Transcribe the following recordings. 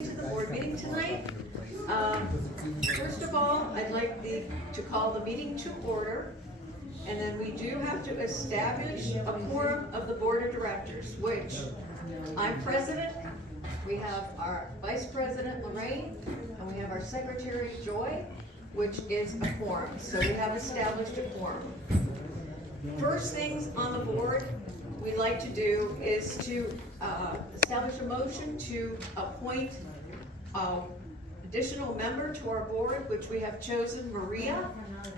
to the board meeting tonight. First of all, I'd like to call the meeting to order. And then we do have to establish a quorum of the board of directors, which I'm president. We have our vice president Lorraine, and we have our secretary Joy, which is a quorum. So we have established a quorum. First things on the board we'd like to do is to establish a motion to appoint additional member to our board, which we have chosen Maria,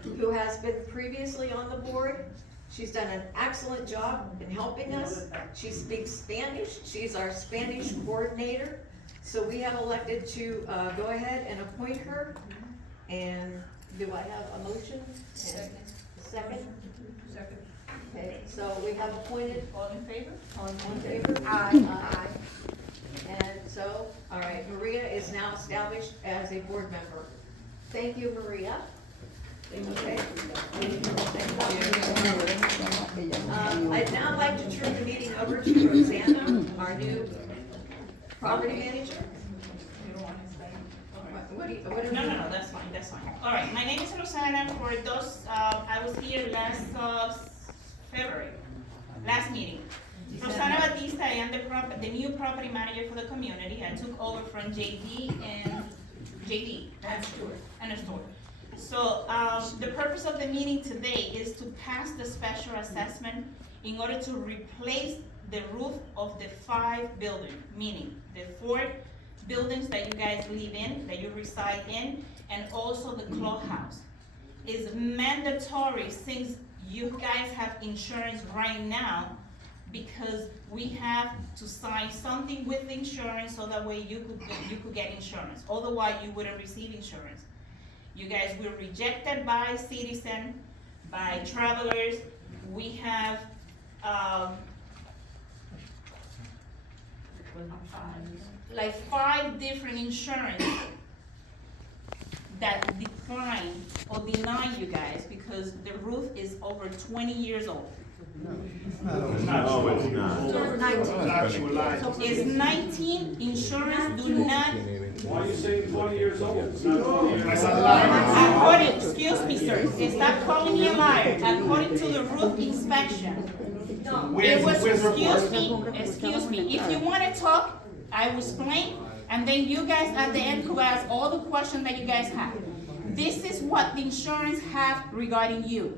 who has been previously on the board. She's done an excellent job in helping us. She speaks Spanish. She's our Spanish coordinator. So we have elected to go ahead and appoint her. And do I have a motion? Second. Second? Second. Okay, so we have appointed. All in favor? All in favor? Aye. Aye. And so, all right, Maria is now established as a board member. Thank you, Maria. Okay. I'd now like to turn the meeting over to Rosanna, our new property manager. No, that's fine, that's fine. All right, my name is Rosanna. For those, I was here last February, last meeting. Rosanna Batista, I am the new property manager for the community. I took over from JD and Stuart. So the purpose of the meeting today is to pass the special assessment in order to replace the roof of the 5 buildings, meaning the 4 buildings that you guys live in, that you reside in, and also the clubhouse. It's mandatory since you guys have insurance right now, because we have to sign something with insurance so that way you could get insurance. Otherwise, you wouldn't receive insurance. You guys were rejected by Citizen, by Travelers. We have like 5 different insurance that decline or deny you guys because the roof is over 20 years old. No, it's not. It's 19, insurance do not. Why are you saying 20 years old? It's not 20 years old. According, excuse me, sir, stop calling me a liar. According to the roof inspection, it was, excuse me, if you want to talk, I will explain, and then you guys at the end could ask all the questions that you guys have. This is what the insurance have regarding you.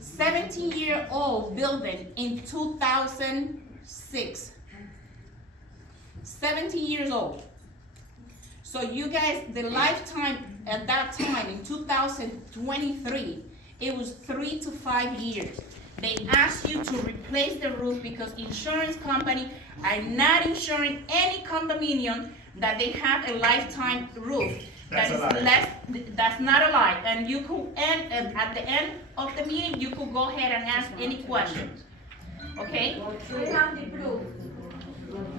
17-year-old building in 2006. 17 years old. So you guys, the lifetime at that time in 2023, it was 3 to 5 years. They asked you to replace the roof because insurance company are not insuring any condominium that they have a lifetime roof. That's not a lie. And you could end at the end of the meeting, you could go ahead and ask any questions. Okay? We have the proof.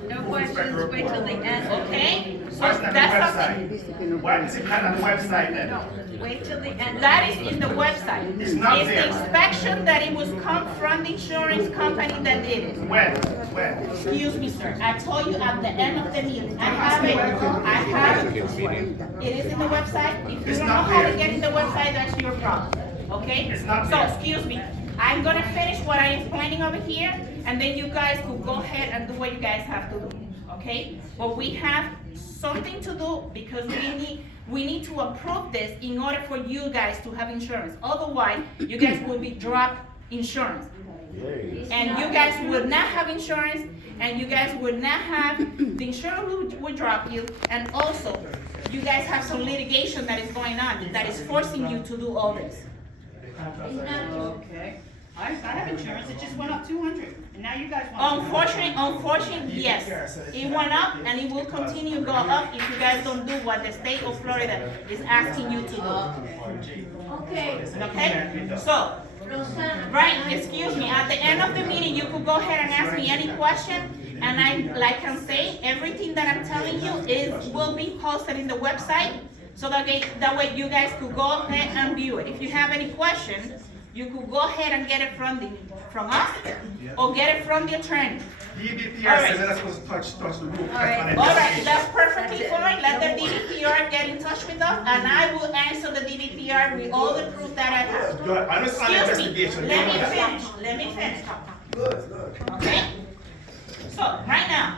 No questions, wait till the end. Okay? So What's the that's website? something. What is it kind of website then? No, wait till the end. That is in the website. It's not the there. inspection that it was come from the insurance company that did it. When? Excuse me, sir. I told you at the end of the meeting. I have it. It is in the website. If you It's don't know not how to there. get in the website, that's your problem. Okay? It's not So, there. excuse me. I'm gonna finish what I'm explaining over here, and then you guys could go ahead and do what you guys have to do. Okay? But we have something to do because we need to approve this in order for you guys to have insurance. Otherwise, you guys will be dropped insurance. And you guys would not have insurance, and you guys would not have, the insurance would drop you, and also, you guys have some litigation that is going on that is forcing you to do all this. Okay. I have insurance, it just went up 200, and now you guys want. Unfortunately, yes. It went up, and it will continue to go up if you guys don't do what the state of Florida is asking you to do. Okay, Okay? So, Rosanna. right, excuse me, at the end of the meeting, you could go ahead and ask me any question, and like I'm saying, everything that I'm telling you will be posted in the website, so that way you guys could go ahead and view it. If you have any questions, You could go ahead and get it from us, or get it from the attorney. DBPR says they're not supposed to touch the roof. right. All right, that's perfectly fine. Let the DBPR get in touch with us, and I will answer the DBPR with all the proof that I have. Good, I understand the Excuse me, investigation. let me finish. Okay? So, right now,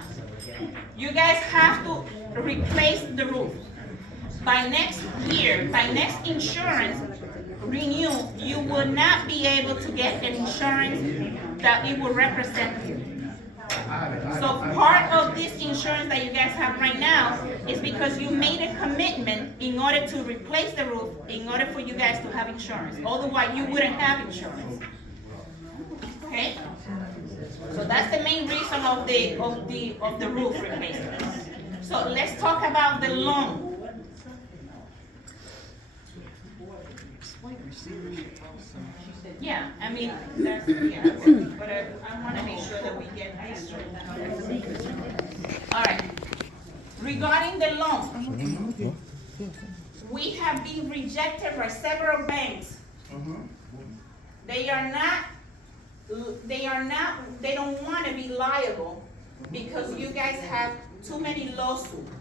you guys have to replace the roof. By next year, by next insurance renew, you will not be able to get an insurance that it will represent you. So part of this insurance that you guys have right now is because you made a commitment in order to replace the roof, in order for you guys to have insurance. Otherwise, you wouldn't have insurance. Okay? So that's the main reason of the roof replacement. So let's talk about the loan. Yeah, I mean, that's, yeah, but I wanna make sure that we get this straight. All right, regarding the loan, we have been rejected by several banks. They don't wanna be liable because you guys have too many lawsuits.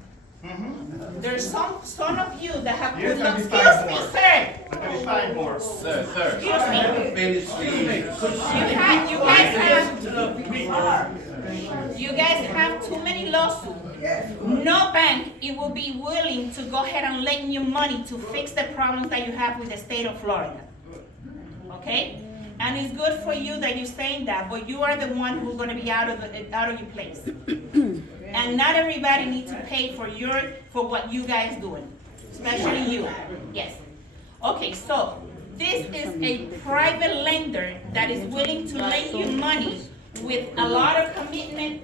There's some of you that have put, excuse me, sir. Excuse me. You guys have too many lawsuits. No bank, it will be willing to go ahead and lend you money to fix the problems that you have with the state of Florida. Okay? And it's good for you that you're saying that, but you are the one who's gonna be out of your place. And not everybody needs to pay for what you guys doing, especially you. Yes. Okay, so this is a private lender that is willing to lend you money with a lot of commitment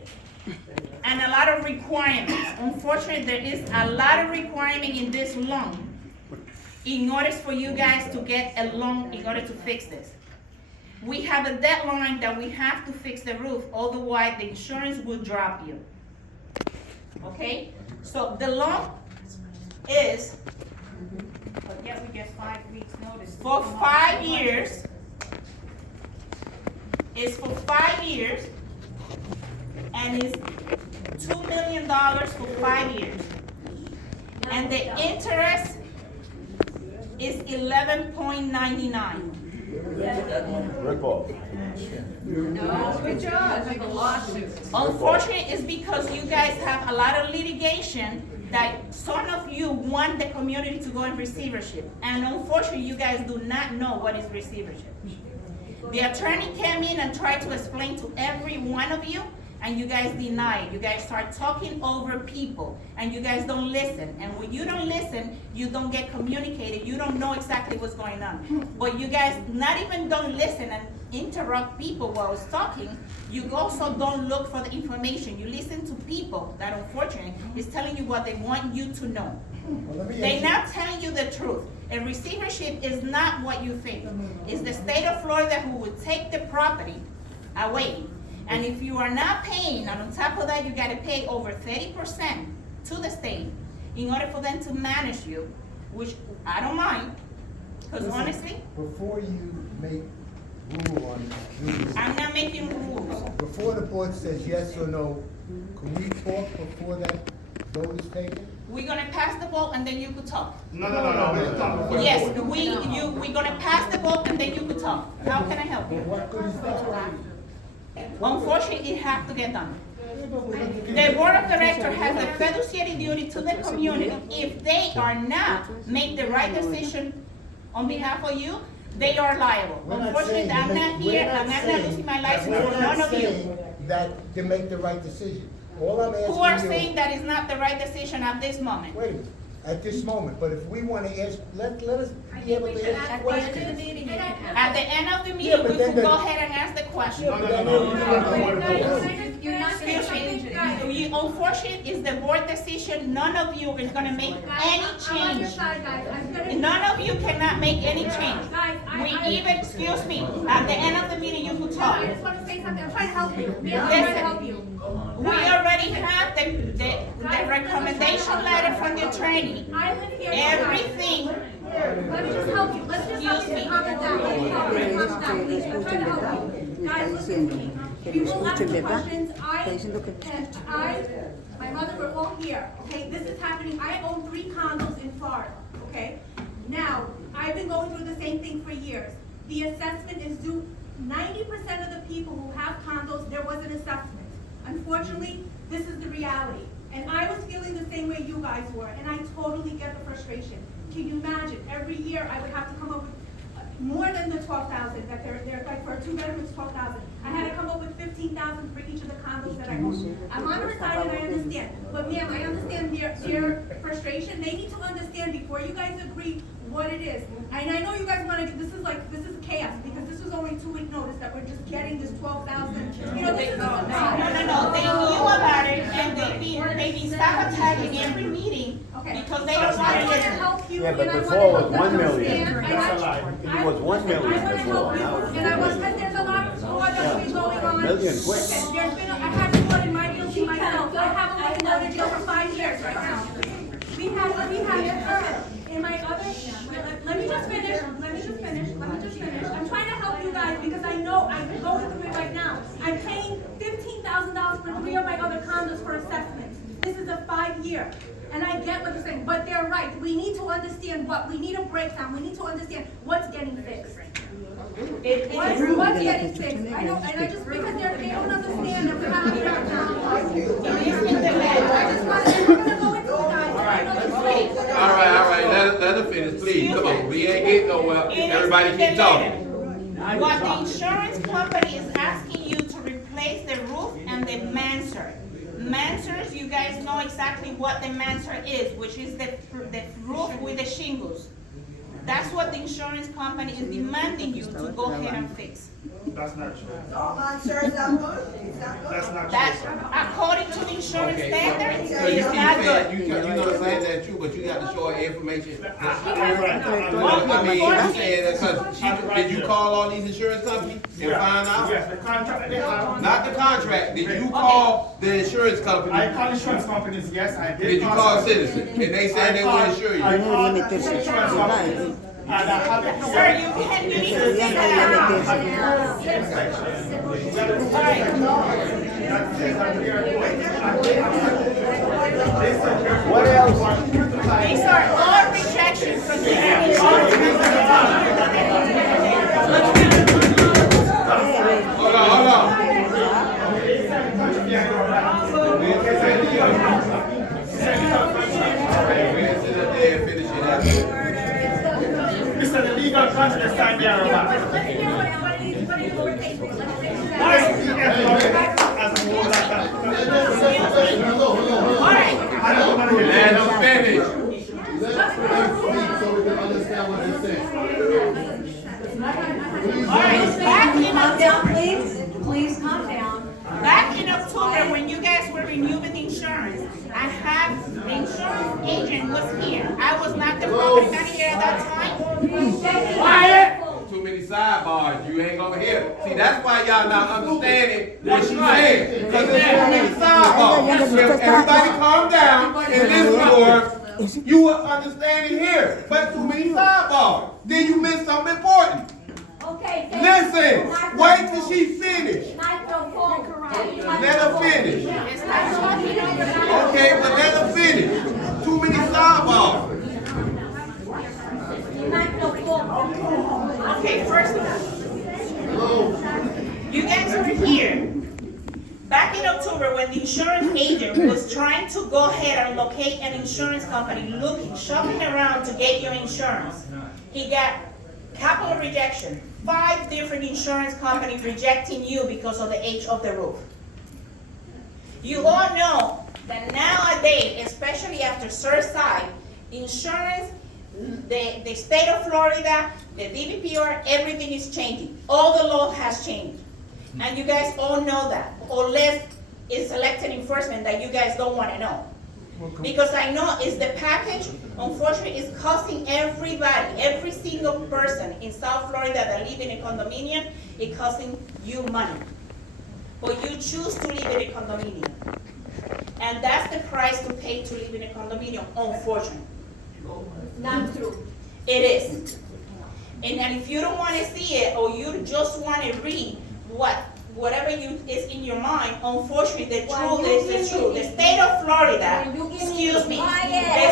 and a lot of requirements. Unfortunately, there is a lot of requirement in this loan in order for you guys to get a loan in order to fix this. We have a deadline that we have to fix the roof, otherwise the insurance will drop you. Okay, so the loan is, Yeah, we get 5 weeks notice. for 5 years. It's for 5 years, and it's $2 million for 5 years. And the interest is 11.99. No, good job, like a lawsuit. Unfortunately, it's because you guys have a lot of litigation that some of you want the community to go in receivership. And unfortunately, you guys do not know what is receivership. The attorney came in and tried to explain to every one of you, and you guys deny it. You guys start talking over people, and you guys don't listen. And when you don't listen, you don't get communicated. You don't know exactly what's going on. But you guys not even don't listen and interrupt people while it's talking. You also don't look for the information. You listen to people that unfortunately is telling you what they want you to know. They're not telling you the truth. A receivership is not what you think. It's the state of Florida who would take the property away. And if you are not paying, and on top of that, you gotta pay over 30% to the state in order for them to manage you, which I don't mind, because honestly, Before you make rule on these, I'm not making rules. before the board says yes or no, can we talk before that vote is taken? We're gonna pass the vote and then you could talk. No, we're talking. Yes, we're gonna pass the vote and then you could talk. How can I help you? What good is that? Unfortunately, it has to get done. The board of directors has a fiduciary duty to the community. If they are not make the right decision on behalf of you, they are liable. We're not Unfortunately, saying I'm to not make- here, we're and I'm not saying- losing my license we're for not none of you. saying That to make the right decision. All I'm asking you. Who are saying that is not the right decision at this moment? Wait a minute, at this moment, but if we wanna ask, let us be able to ask At the end of the questions. meeting, you can have. At the end of the Yeah, meeting, but we then could the- go ahead and ask the question. No, You're not Excuse saying me, unfortunately, it's the board decision, none of you is gonna make any change. None of you cannot make any change. We even, excuse me, at the end of the meeting, you could talk. I just want to say something. I'm trying to help you. I'm trying Listen. to help you. We already have the recommendation letter from the attorney. I live here. Everything Let me just help you. Let's just help you to calm it down. Let me help you to calm it down. Please, I'm trying to help you. Guys, listen to me. We will ask the questions. My mother, we're all here, okay? This is happening. I own 3 condos in Florida, okay? Now, I've been going through the same thing for years. The assessment is due, 90% of the people who have condos, there was an assessment. Unfortunately, this is the reality. And I was feeling the same way you guys were, and I totally get the frustration. Can you imagine, every year I would have to come up with more than the 12,000 that they're like for 2 bedrooms, 12,000. I had to come up with 15,000 for each of the condos that I own. I'm on her side and I understand, but ma'am, I understand their frustration. They need to understand before you guys agree what it is. And I know you guys want to, this is chaos, because this was only 2-week notice that we're just getting this 12,000. You know, this is No, they knew about it, and they've been sabotaging every meeting, Okay. because they don't I want want to to. help you. Yeah, but and I before wanna it was help 1 you million. understand. That's a lie. It was 1 million I want to help you, before. and I want, because there's a lot more that's been going on. Million quick. Listen, there's been, I had to go in my building myself, I haven't been to go to jail for 5 years right now. We had in my other, let me just finish, I'm trying to help you guys, because I know I'm going through it right now. I'm paying $15,000 for 3 of my other condos for assessments. This is a 5-year. And I get what you're saying, but they're right. We need to understand we need a breakdown. We need to understand what's getting fixed. What's getting fixed? I know, and I just, because they don't understand that we have to have I just want to, we're gonna go into it, guys. I know this is- All right, let her finish, please, come on, we ain't getting nowhere, everybody keep talking. What the insurance company is asking you to replace the roof and the mansard. Mansards, you guys know exactly what the mansard is, which is the roof with the shingles. That's what the insurance company is demanding you to go ahead and fix. That's not true. That's not good. That's not That, true. according to the insurance standards, So you it's keep not saying, good. you gonna say that's true, but you got to show her information. Well, I mean, you saying that, cause did you call all these insurance companies and find out? Yes, the contract they have. Not the contract, did you call the insurance I company? call insurance companies, yes, I did. Did you call Citizen, and they said they will insure you? I called insurance companies. And I have it Sir, you need to sit down. What else? These are all rejections from the Hold on. We'll sit up there and finish it after. This is the legal contract signed there about. Let me know what it is, what it is. Let's fix it. Let them finish. Calm down, please calm down. Back in October, when you guys were renewing the insurance, I had the insurance agent was here. I was not the property manager at that time. Quiet! Too many sidebars, you ain't gonna hear. See, that's why y'all not understanding what she's saying. Cause there's too many sidebars. If everybody calm down and listen to her, you will understand it here. But too many sidebars. Then you miss something important. Okay. Listen, wait till she finish. Microphone. Let her finish. Okay, but let her finish. Too many sidebars. Okay, first of all, you guys were here back in October when the insurance agent was trying to go ahead and locate an insurance company, shopping around to get your insurance. He got a couple of rejections, 5 different insurance companies rejecting you because of the age of the roof. You all know that nowadays, especially after Surfside, insurance, the state of Florida, the DVPR, everything is changing. All the law has changed. And you guys all know that, unless it's elected enforcement that you guys don't want to know. Because I know it's the package, unfortunately, is costing everybody, every single person in South Florida that live in a condominium, it's costing you money. But you choose to live in a condominium. And that's the price to pay to live in a condominium, unfortunately. Not true. It is. And if you don't wanna see it, or you just wanna read whatever is in your mind, unfortunately, the truth is the truth. The state of Florida, excuse me, the